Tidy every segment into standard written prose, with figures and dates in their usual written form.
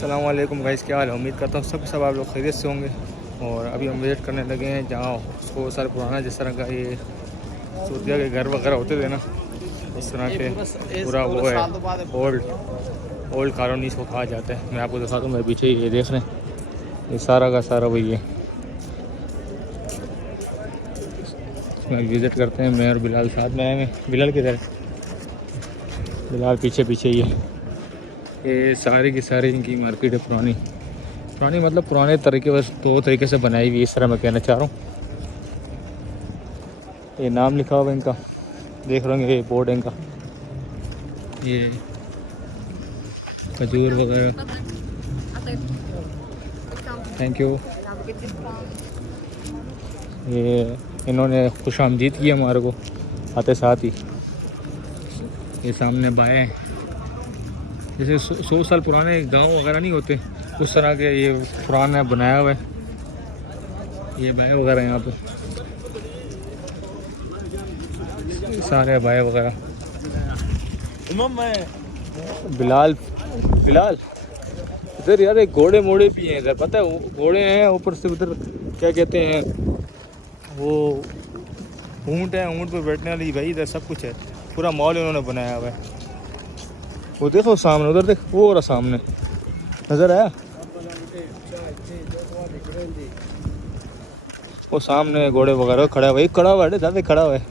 अस्सलाम वालेकुम गाइस, क्या हाल है। उम्मीद करता हूँ सब आप लोग खैरियत से होंगे। और अभी हम विज़िट करने लगे हैं जहाँ उसको साल पुराना जिस तरह का ये सूतिया के घर वगैरह होते थे ना, उस तरह के पूरा वो है ओल्ड कॉलोनी इसको कहा जाता है। मैं आपको दिखाता हूँ, मेरे पीछे ये देख रहे हैं, ये सारा का सारा वही है। इसमें विज़िट करते हैं, मैं और बिलाल साथ में आए हैं। बिलाल किधर है? बिलाल पीछे पीछे ही है। ये सारी की सारी इनकी मार्केट है पुरानी मतलब पुराने तरीके, बस दो तरीके से बनाई हुई, इस तरह मैं कहना चाह रहा हूँ। ये नाम लिखा हुआ है इनका, देख रहे होंगे, ये बोर्ड है इनका, ये खजूर वगैरह। Thank you. ये इन्होंने खुश आमदीद किया हमारे को आते साथ ही। ये सामने बाएँ हैं, जैसे 100 साल पुराने गांव वगैरह नहीं होते उस तरह के ये पुराना बनाया हुआ है। ये बाएँ वगैरह यहाँ पे सारे बाएँ वगैरह। बिलाल इधर यार एक घोड़े मोड़े भी हैं इधर, पता है घोड़े हैं, ऊपर से उधर क्या कहते हैं वो ऊँट है, ऊँट पे बैठने वाली भाई, इधर सब कुछ है। पूरा मॉल इन्होंने बनाया हुआ है। वो देखो सामने, उधर देख, वो रहा सामने, नज़र आया वो सामने घोड़े वगैरह खड़ा हुआ है, खड़ा हुआ है, ज़्यादा खड़ा हुआ है।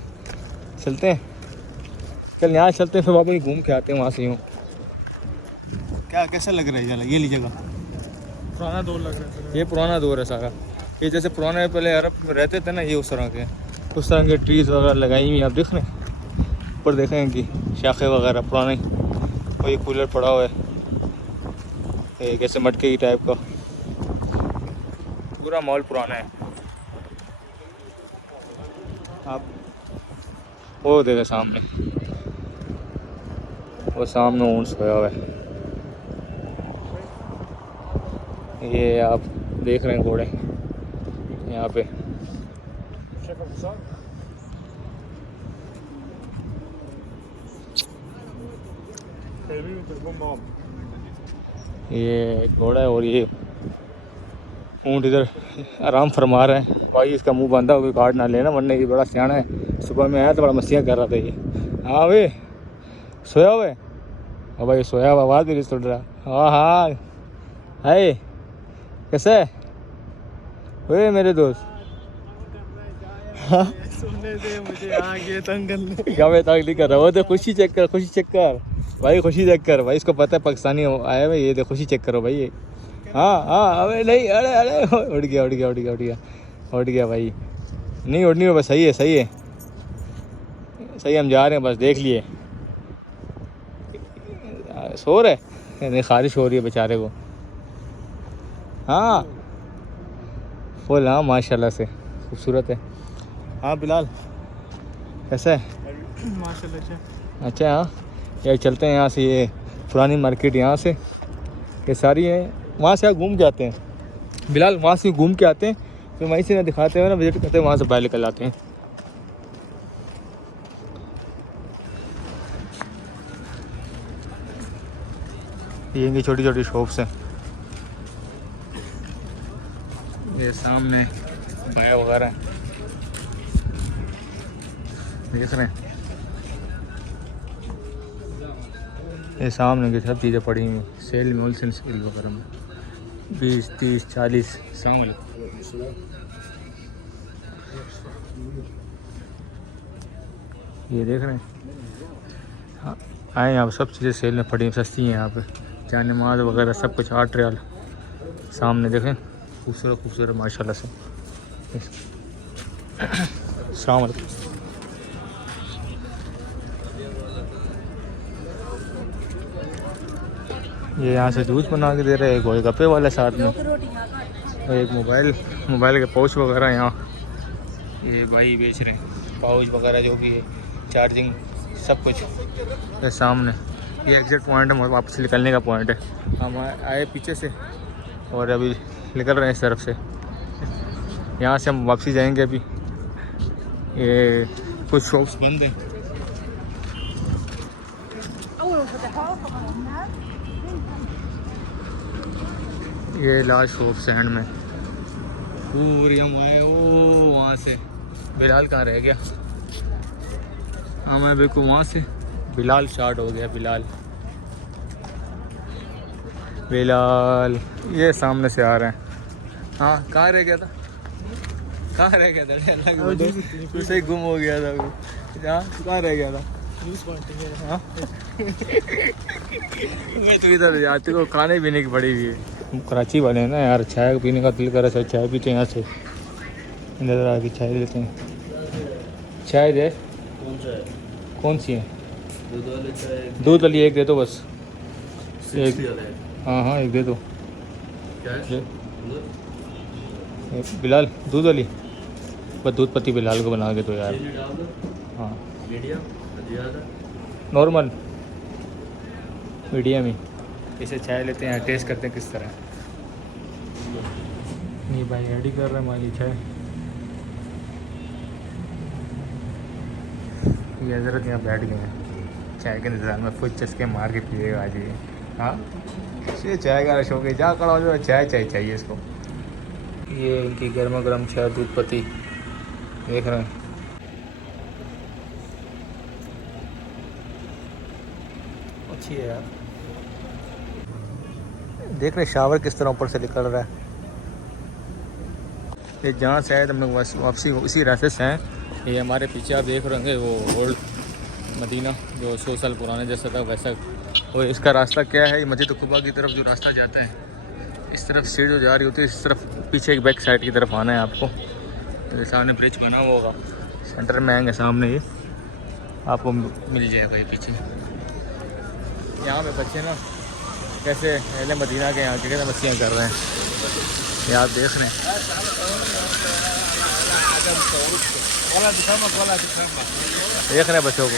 चलते हैं, चल यहाँ चलते हैं, फिर वापस घूम के आते हैं वहाँ से। यूँ क्या कैसा लग रहा है जरा ये ली जगह? पुराना दौर लग रहा है। ये पुराना दौर है सारा। ये जैसे पुराने पहले अरब में रहते थे ना, ये उस तरह के ट्रीज़ वगैरह लगाई हुई आप देख रहे हैं। ऊपर देखें कि शाखें वगैरह पुराने, और ये कूलर पड़ा हुआ है, ये कैसे मटके की टाइप का। पूरा मॉल पुराना है। आप वो देखें सामने, वो सामने ऊँट सोया हुआ है। ये आप देख रहे हैं घोड़े यहाँ पे। ये घोड़ा है और ये ऊँट इधर आराम फरमा रहा है। भाई इसका मुंह बंधा हो, काट ना लेना वरना ये बड़ा सियाना है। सुबह में आया तो बड़ा मस्तियाँ कर रहा था ये। हाँ भाई सोया हुआ है, हाँ भाई सोया हुआ, आवाज़ भी सुन रहा। हाँ हाँ है, कैसा है ओए मेरे दोस्त? सुनने से मुझे आगे तंग करने। क्या मैं तंग नहीं कर रहा, वो तो खुशी चेक कर, खुशी चेक कर भाई, खुशी चेक कर भाई। इसको पता है पाकिस्तानी आया भाई, ये तो खुशी चेक करो भाई ये। हाँ हाँ अबे नहीं, अरे अरे उड़ गया भाई। नहीं उड़नी हो, बस सही है सही हम जा रहे हैं, बस देख लिए। सो रहे नहीं, खारिश हो रही है बेचारे को। हाँ फुल, हाँ माशाल्लाह से खूबसूरत है। हाँ बिलाल कैसा है? माशाल्लाह। अच्छा हाँ यार, चलते हैं यहाँ से, ये पुरानी मार्केट यहाँ से ये सारी है। वहाँ से घूम के आते हैं बिलाल, वहाँ से घूम के आते हैं, फिर वहीं से ना दिखाते हैं ना, विजिट करते हैं, वहाँ से बाहर निकल आते हैं। ये इनकी छोटी छोटी शॉप्स हैं। ये सामने बाया वगैरह है, देख रहे हैं। ये सामने की सब चीज़ें पड़ी हुई सेल में, होलसेल सेल वगैरह में 20, 30, 40। ये देख रहे हैं। हाँ आए यहाँ पर, सब चीज़ें सेल में पड़ी हैं, सस्ती हैं यहाँ पे। जान नमाज वगैरह सब कुछ 8 रियाल। सामने देखें, खूबसूरत माशाल्लाह से। अस्सलाम वालेकुम। ये यहाँ से जूस बना के दे रहे हैं, गोल गप्पे वाले साथ में, एक मोबाइल के पाउच वगैरह यहाँ ये भाई बेच रहे हैं, पाउच वगैरह जो भी है, चार्जिंग सब कुछ। ये सामने ये एग्जिट पॉइंट है, वापस निकलने का पॉइंट है। हम आए पीछे से और अभी निकल रहे हैं इस तरफ से। यहाँ से हम वापसी जाएंगे। अभी ये कुछ शॉप्स बंद हैं। ये लास्ट शॉप सैंड में पूरी हम आए वो वहाँ से। बिलाल कहाँ रह गया? हाँ मैं बिल्कुल वहाँ से बिलाल स्टार्ट हो गया। बिलाल ये सामने से आ रहे हैं। हाँ कहाँ रह गया था? तू से गुम हो गया था अभी। हाँ कहाँ रह गया था? न्यूज़ बांटेंगे। हाँ मैं तो इधर जाती को खाने पीने की बड़ी हुई है। कराची वाले हैं ना यार, चाय पीने का दिल करे, चाय पीते हैं यहाँ से। इधर आके चाय लेते हैं। चाय दे। कौन सी है? दूध वाली एक दे दो बस। एक हाँ एक दे दो। बिलाल दूध वाली बस, दूध पत्ती बिलाल को बना के दो यार। हाँ नॉर्मल मीडियम ही। इसे चाय लेते हैं, टेस्ट करते हैं किस तरह। नहीं भाई रेडी कर रहे हैं माली चाय। ये हजरत यहाँ बैठ गए हैं चाय के इंतज़ार में, खुद चस्के मार के पिएगा आज ये। हाँ ये चाय का शौक है, जहाँ खड़ा हो जाए चाय चाहिए इसको। ये इनकी गर्मा गर्म चाय दूध पत्ती देख रहे हैं। अच्छी है यार। देख रहे शावर किस तरह ऊपर से निकल रहा है। ये जहाँ से आए हम लोग वापसी उसी रास्ते से हैं। ये हमारे पीछे आप देख रहे होंगे वो ओल्ड मदीना जो 100 साल पुराने जैसा था वैसा। और इसका रास्ता क्या है, मस्जिद कुबा की तरफ जो रास्ता जाता है, इस तरफ सीट जो जा रही होती है इस तरफ पीछे एक बैक साइड की तरफ आना है आपको। तो सामने ब्रिज बना हुआ होगा, सेंटर में आएंगे सामने ये आपको मिल जाएगा ये पीछे। यहाँ पे बच्चे ना कैसे अहले मदीना के यहाँ के कैसे मस्तियाँ कर रहे हैं, ये आप देख रहे हैं। देख रहे हैं बच्चों को।